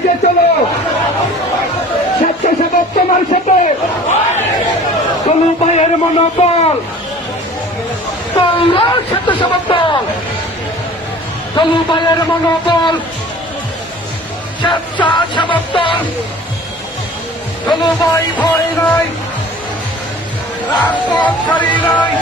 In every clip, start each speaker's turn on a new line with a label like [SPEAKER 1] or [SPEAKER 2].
[SPEAKER 1] চলো। স্বেচ্ছাসেবক তোমার সাথে কোন ভাইয়ের মনোবল। স্বেচ্ছাসেবক দল। কোন ভাইয়ের মনোবল। স্বেচ্ছাসেবক দল। কোন ভাই ভয় নাই। রাজপথ ছাড়ি নাই।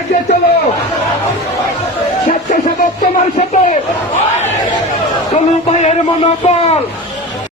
[SPEAKER 1] এগিয়ে চলো। স্বেচ্ছাসেবক তোমার সাথে। কোন ভাইয়ের মনোবল।